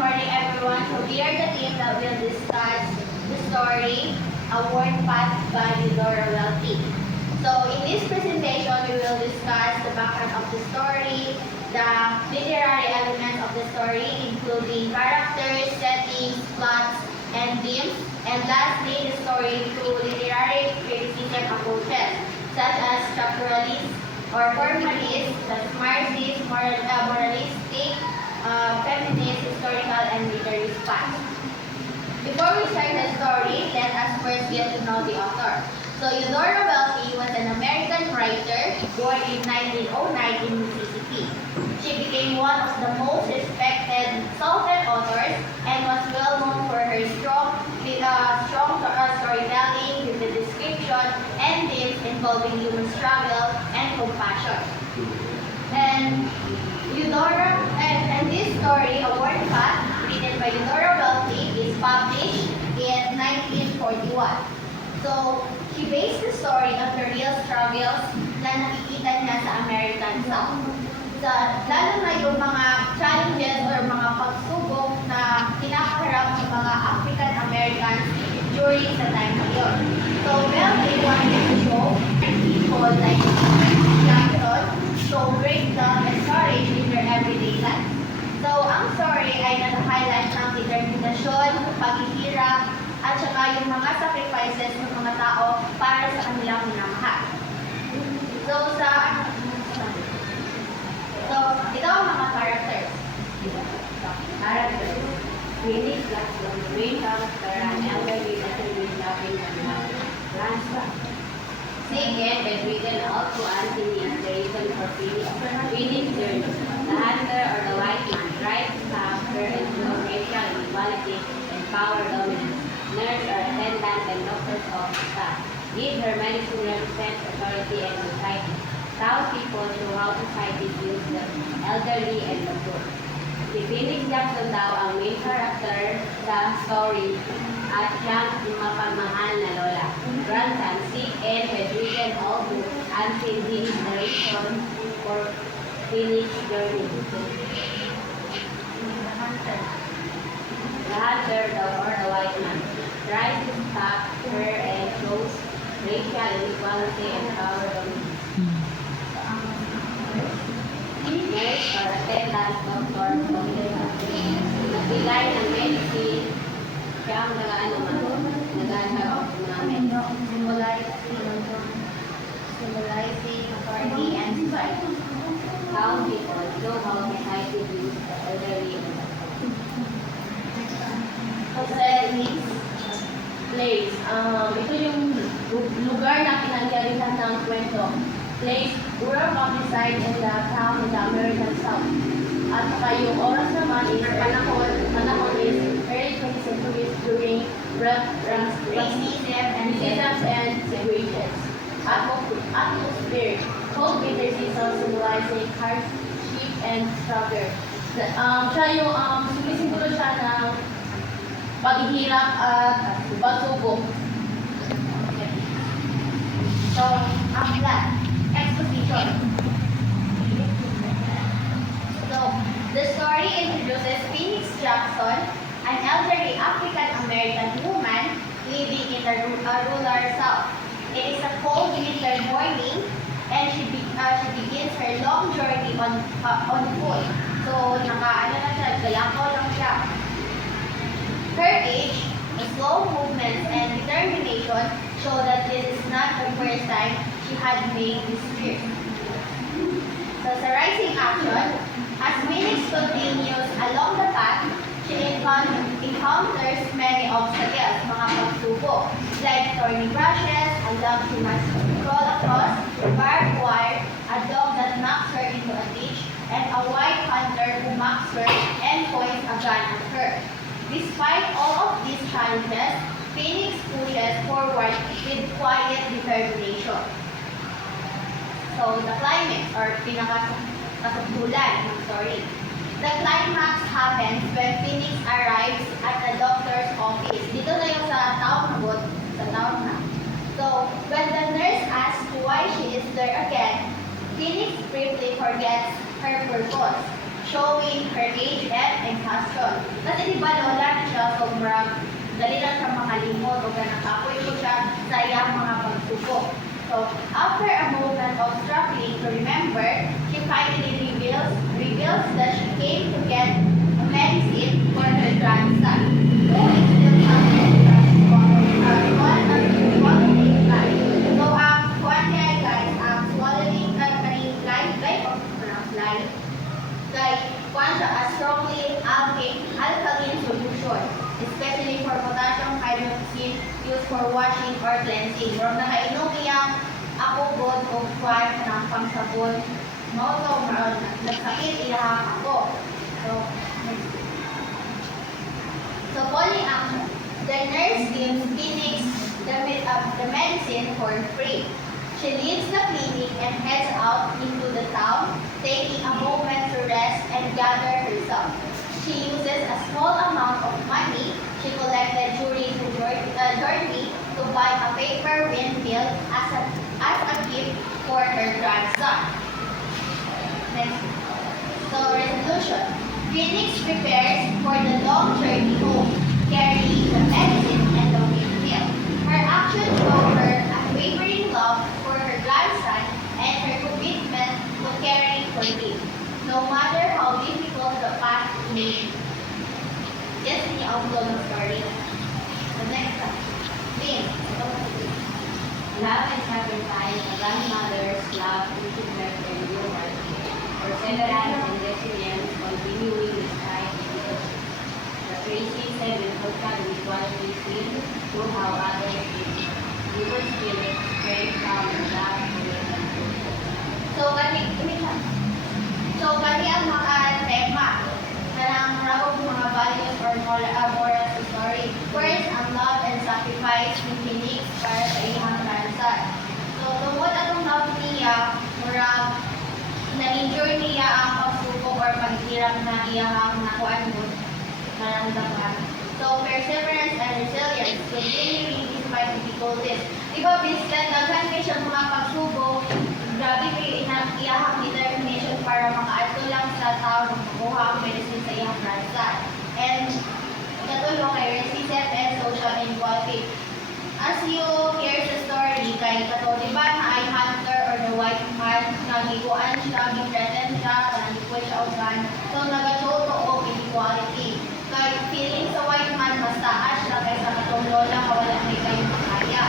morning everyone. So we are the team that will discuss the story, A Worn Path by Eudora Welty. So in this presentation, we will discuss the background of the story, the literary elements of the story, including characters, settings, plots, and themes, and lastly, the story through literary criticism approaches, such as structuralist or formalist, marxist, moralistic, feminist, historical, and literary past. Before we start the story, let us first get to know the author. So Eudora Welty was an American writer born in 1909 in Mississippi. She became one of the most respected Southern authors and was well known for her strong storytelling with the description and themes involving human struggle and compassion. And this story, A Worn Path, written by Eudora Welty, is published in 1941. So, she based the story on the real struggles na nakikita niya sa American South. Lalo na yung mga challenges or mga pagsubok na kinakaharap ng mga African Americans during sa time na yun. So, Welty wanted to show people like Jackson to break down and courage in their everyday life. So, ang story ay nag-highlight ng determinasyon, paghihirap, at saka yung mga sacrifices ng mga tao para sa kanilang minamahal. So, ito ang mga characters. Phoenix Jackson, the main character, an elderly veteran loving and Lanspa. Second, bedridden also Anthony is the reason for Phoenix journey. The hunter or the white man tries to stop her and show racial inequality and power dominance. Nurse or attendant and doctors of staff. Give her medicine represents authority and society. Taught people through how society views the elderly and the poor. Si Phoenix Jackson daw ang main character sa story at siyang mapagmahal na lola. Grandson, sick and bedridden also until he is the reason for Phoenix journey. The hunter, or the white man, tries to stop her and shows racial inequality and power dominance. Nurse or attendant, doctor, nagbigay ng medicine, siya ang nag-hanap ng mga medicine. Symbolizing authority and society. How people show how society views the elderly and the poor. Settings. Place. Ito yung lugar na pinangyarihan ng kwento. Place, rural countryside in the town in the American South. At saka yung oras naman is panahon is early 20th century during racism and segregations. Atmosphere, cold winter season symbolizing hardship and struggle. Siya yung sumisimbolo siya ng paghihirap at pagsubok. So, ang plot. Exposition. So, the story introduces Phoenix Jackson, an elderly African-American woman living in the rural South. It is a cold winter morning, and she begins her long journey on foot. So, galako lang siya. Her age, slow movements, and determination show that this is not the first time she had made this trip. So, sa rising action, as Phoenix continues along the path, she encounters many obstacles, mga pagsubok, like thorny brushes, a log she must crawl across, barbed wire, a dog that knocks her into a ditch, and a white hunter who mocks her and points a gun at her. Despite all of these challenges, Phoenix pushes forward with quiet determination. So, the climax, or pinakasukdulan ng story. The climax happens when Phoenix arrives at the doctor's office. Dito na yung sa town na. So, when the nurse asks why she is there again, Phoenix briefly forgets her purpose. showing her age and exhaustion. Kasi di ba lola na siya sobrang dali lang siya makalimot o ganakapoy ko siya sa iyang mga pagsubok. So, after a moment of struggling to remember, she finally reveals that she came to get a medicine for her grandson, who is still suffering from swallowing life. So, kuwan niya guys, swallowing kaning life, life, guys, kuwan siya a strongly alkaline solution, especially for potassium hydroxide used for washing or cleansing. Pero nakainom iyang akugod o kwan ng pangsabon, mo to nagsakit iyang ako. So calling the nurse gives Phoenix the medicine for free. She leaves the clinic and heads out into the town, taking a moment to rest and gather herself. She uses a small amount of money she collected during the journey to buy a paper windmill as a gift for her grandson. Next. So, resolution. Phoenix prepares for the long journey home, carrying the medicine and the windmill. Her actions show her unwavering love for her grandson and her commitment to caring for him, no matter how difficult the path may be. Yes, ini outlaw ng story. The next one. Lynn. Love and sacrifice, a grandmother's love, teaches her endurance, perseverance, and resilience, continuing this time because the crazy seven contact with quality seen to how others live. Your spirit, strength, power, love, So, kani ang mga tema kanang ragog mga values or moral sa story. First, ang love and sacrifice ni Phoenix para sa iyang grandson. So, tungkol atong love niya, murag na-enjoy niya ang pagsubok or paghirap na iyang nakuan mo, naramdaman. So, perseverance and resilience, continuing despite difficulties. Diba, Vincent, daghan kayo siya mga pagsubok, grabe kayo iyahang determination para makaadto lang sa tao ng makuha ang medicine sa iyang grandson. And katulong kay racism and social inequality. As you hear the story, kay kato, di ba na ay hunter or the white man, nagiguan siya, githreaten siya, nagikuan siya og gun. So, nag-show to of inequality. Kay feeling sa white man, mas taas siya kaysa katong lola, kawala may kayo makaya.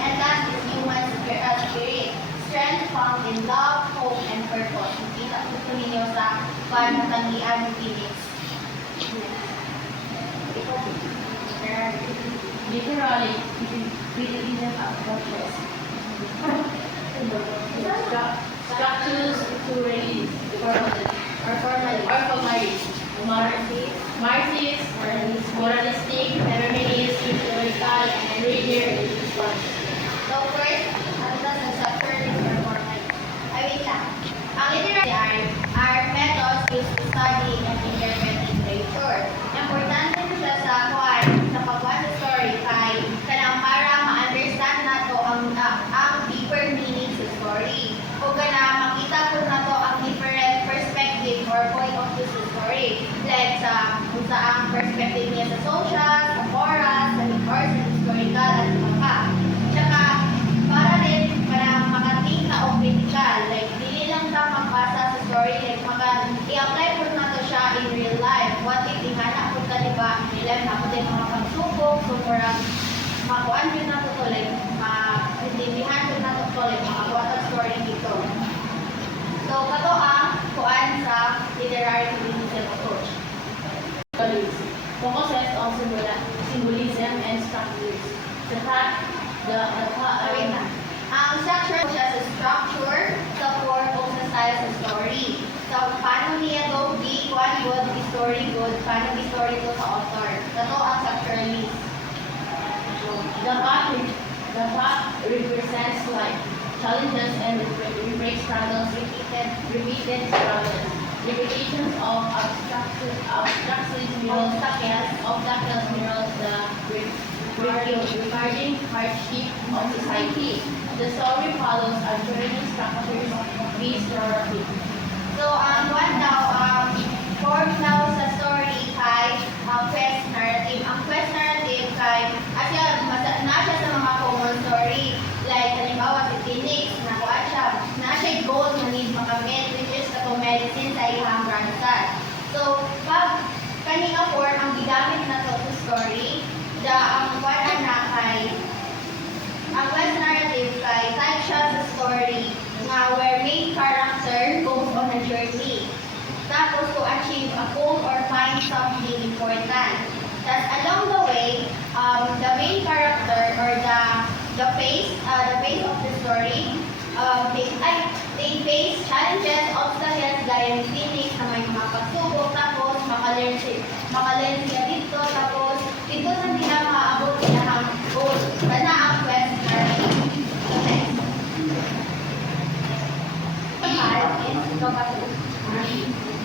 And that is human spirit. Strength found in love, hope, and purpose. Kita po ninyo sa panatangian ni Phoenix. Literally, criticism of process. Structures to release or formalities. Marxist, moralistic, feminist, historical, and rigid. So first, ano ba sa structure or format? Wait lang. Ang literary are methods used to study and interpret literature. Importante na siya sa pagkuhan sa story kay kanang para ma-understand nato ang deeper meaning sa story. O makita ko nato ang different perspective or point of view sa story. Like kung saan perspective niya sa social, sa moral, sa historical, at iba pa. Tsaka, para rin para makating na o critical, like dili lang ta magbasa sa story, like i-apply po nato siya in real life. What if ingana po ka, diba, in real life na po din mga pagsubok, so parang makuan din nato to, like maintindihan po nato to, like makakuha ta story dito. So, kato ang kuan sa literary criticism approach. Focuses on symbolism and structures. The fact, Wait na. Ang structure siya sa structure, sa form, o sa style sa story. So, paano niya to be one good, story good, paano be story to sa author. Ito ang structuralist. the fact represents life, challenges and reflects struggles, repeated struggles, repetitions of obstacles mirrors the regarding hardship of society. The story follows a journey structured these narrative. So, one daw, form now sa story kay quest narrative. Ang quest narrative kay na siya sa mga common story. Like, halimbawa si Phoenix, nakuha siya, na siya goal na need makamit, which is katong medicine sa ihang grandson. So, pag kanina form ang gigamit na to sa story, ang wala na kay ang quest narrative kay type siya sa story nga where main character goes on a journey. Tapos to achieve a goal or find something important. Tapos along the way, the main character or the face of the story, they face challenges, obstacles gaya ni Phoenix na may mga pagsubok, tapos makalearn siya dito, tapos dito na nila maaabot nila ang goal. Kana ang quest narrative. So next.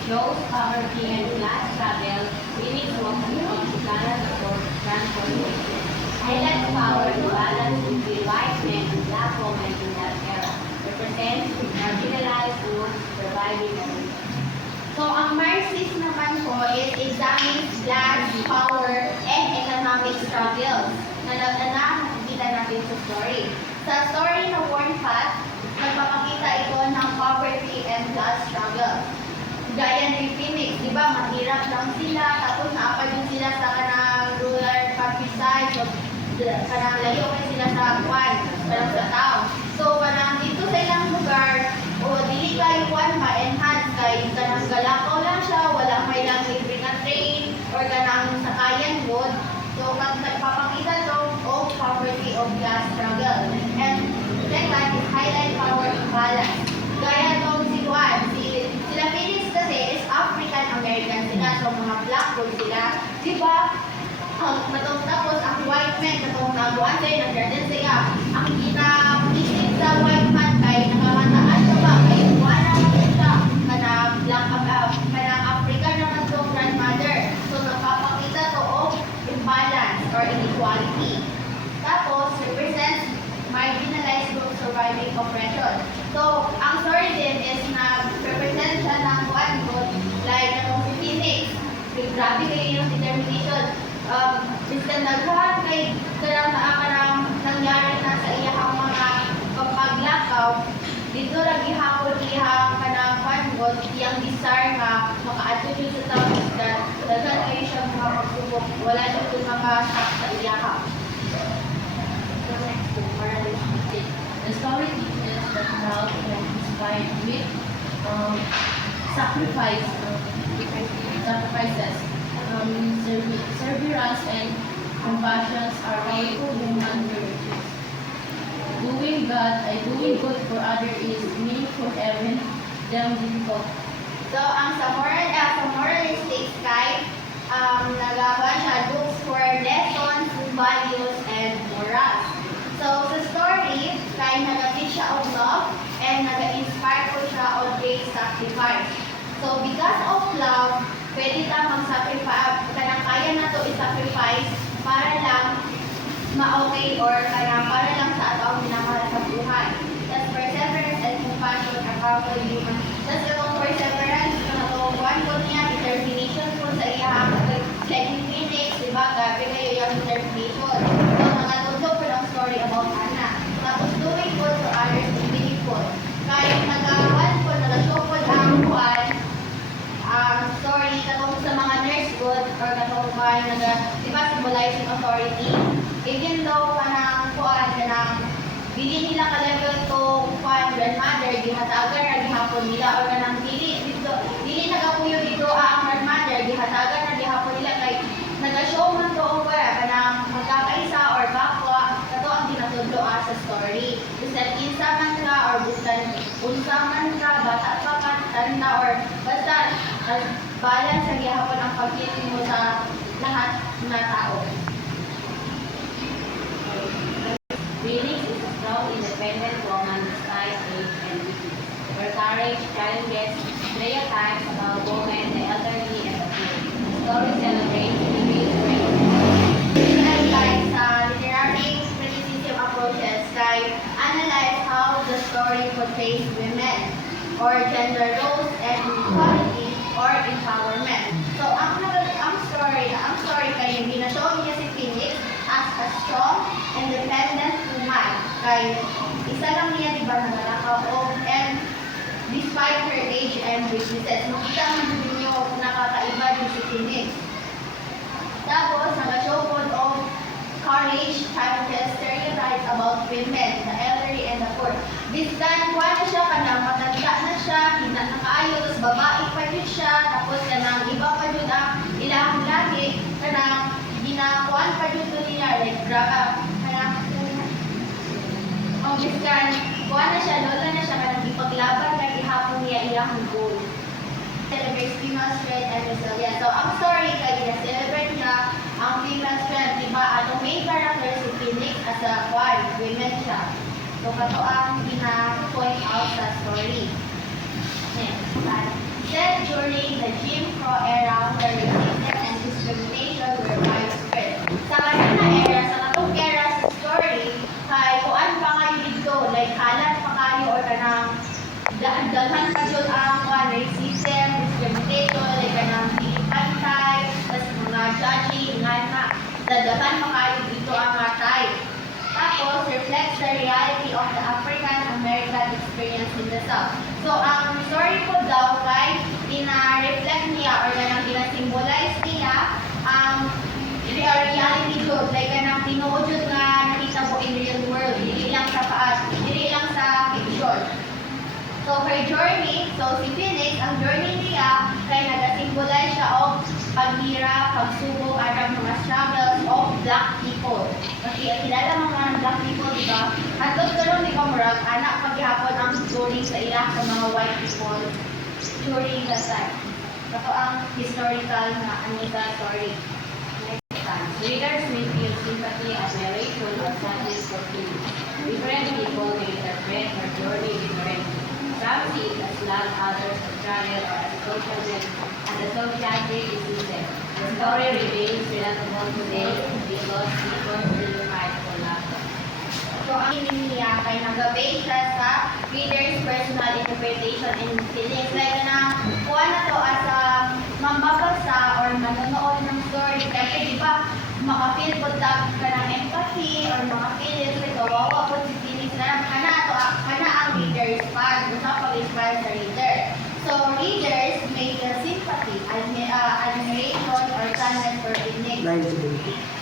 Shows poverty and class struggle, Phoenix was on Canada for transformation. Highlights power to balance between white men and black women in that era, represents marginalized groups surviving the region. So, ang Marxist naman po is examines class, power, and economic struggles na nakikita natin sa story. Sa story na Worn Path, nagpapakita ito ng poverty and class struggle. Gaya ni Phoenix, di ba, mahirap lang sila, tapos naapad din sila sa kanang rural countryside, so kanang layo kay sila sa kwan, parang sa town. So, kanang dito sa ilang lugar, o dili kayo kwan ma-enhance kay kanang galakaw lang siya, walang may lang libre na train, or kanang sakayan good. So, pag nagpapakita to of poverty of class struggle. And second is highlight power imbalance. Gaya tong si Juan, sila Phoenix kasi is African American sila, so mga black gold sila. Di ba? Tapos ang white man, katong nabuan sa'yo, nag-garden sa'yo. Ang kita-isip sa white man kay nakamataan siya ba? Kay Juan naman siya. Kanang African naman itong grandmother. So nagpapakita to of imbalance or inequality. Tapos, represents marginalized group surviving oppression. So, ang story din is nag-represent siya ng one group, like atong si Phoenix. Grabe kayo yung determination. Minsan naghahan kay karang nangyari na sa iyang mga paglakaw, dito lang ihapon iyang kanang one group, iyang desire nga maka-attribute sa tao na daghan kayo siya mga pagsubok, wala dito maka-shock sa iyang. The story teaches that love can inspire with sacrifices, perseverance, and compassion are powerful human virtues. Doing good for others is meaningful even them difficult. So, ang sa moralistic side, nagawa siya books for lessons, values, and morals. So, sa story, kay nag-teach siya of love and nag-inspire ko siya of great sacrifice. So, because of love, pwede ta mag-sacrifice, kanang kaya na to i-sacrifice para lang ma-okay or kanang para lang sa atong minamahal sa buhay. That's perseverance and compassion are powerful human. That's itong perseverance, itong one ko niya, determination po sa iya, like in Phoenix, diba, gabi kayo yung determination. So, nakatulog po ng story about Anna. Tapos, doing good for others is meaningful. Kahit nagawan po, nagashow po ang buwan, story, katong sa mga nurse good, or katong buwan, diba, symbolizing authority. Even though, kanang buwan, kanang dili nila ka-level to kuan grandmother, gihatagan na gihapon nila, or kanang dili nagapuyo dito ang grandmother, gihatagan na gihapon nila, kay naga-show man to o para kanang magkakaisa or kapwa, kato ang ginatudlo sa story. Bisan kinsa man ka or bisan unsa man ka, bata pa ka, tanda, or basta balance sa gihapon ang pagkiling mo sa lahat ng tao. Phoenix is a strong, independent woman despite age and beauty. Her courage challenges stereotypes about women, the elderly, and the poor. The story celebrates female strength. And like sa literary criticism approaches, like analyze how the story portrays women or gender roles and equality or empowerment. kay isa lang niya di ba nangalakaw og and despite her age and weaknesses, makita man din ninyo nakakaiba din si Phoenix. Tapos, nag-show po of courage, challenges, stereotypes about women, the elderly, and the poor. Biskan, kuha na siya, kanang matanda na siya, hina na kaayo, tapos babae pa yun siya, tapos kanang iba pa yun ang ilang lagi, kanang ginakuan pa yun to niya, like, kanang, biskan, kuha na siya, lola na siya, kanang ipaglaban, kaya ihapon niya ilang goal. Celebrates female strength and resilience. So, ang story kay celebrate niya ang female strength, di ba? Ang main character si Phoenix as a women siya. So, kato ang pina-point out sa story. Said during the Jim Crow era, where racism and discrimination were widespread. Sa kanina era, sa katong era sa story, kay kuan pa kayo dito, like halat pa kayo or kanang daghan pa yun ang racism, discrimination, like kanang pantay, tas mga judging, nga dadagan pa kayo dito ang matay. Tapos, reflects the reality of the African-American experience in the South. So, ang story po daw kay ina-reflect niya or kanang ina-symbolize niya ang reality yun, like kanang tinuod yun nga nakita mo in real world, hindi lang sa fiction. So, her journey, so si Phoenix, ang journey niya, kay nag-symbolize siya of paghirap, pagsubok, at mga struggles of black people. Kasi kilala mga black people, di ba? At doon karoon ni Kamurag, anak paghihapon ang story sa ilang sa mga white people during that time. Ito ang historical na Anita story. Next time. Readers may feel sympathy, admiration, or sadness for Phoenix. Different people may interpret her journey differently. Some see it as love, others as struggle, or as social criticism. The story remains relatable today because people still fight for love. So, ang niya kay nag-base sa reader's personal interpretation and feelings. Like na, kuha na to as a mambabasa or manonood ng story. Kasi di ba, makafeel po ka ng empathy or makafeel sa kawawa po si Phoenix na kana ang reader's fan. Gusto pag-inspire sa reader. So, readers may feel sympathy, admiration, or sadness for Phoenix.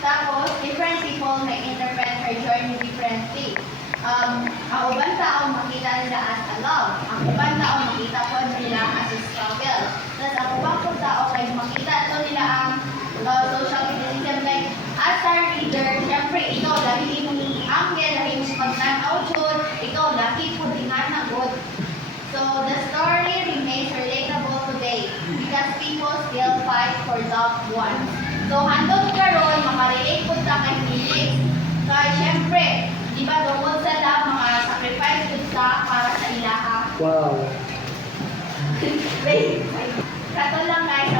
Tapos, different people may interpret her journey differently. Ang ubang tao makita nila as a love. Ang ubang tao makita po nila as a struggle. Tapos, ang ubang tao ay makita ito nila ang social criticism. Like, as a reader, syempre, ikaw lagi mong i-angle, lagi mong pagtanaw dyan, ikaw lagi po dingan na good. So, the story remains relatable today because people still fight for loved ones. So, handog karon makarelate po ta kay Phoenix. Kaya, syempre, di ba, tungkol sa love, mga sacrifice po sa para sa ilaha. Wow. Kato lang guys,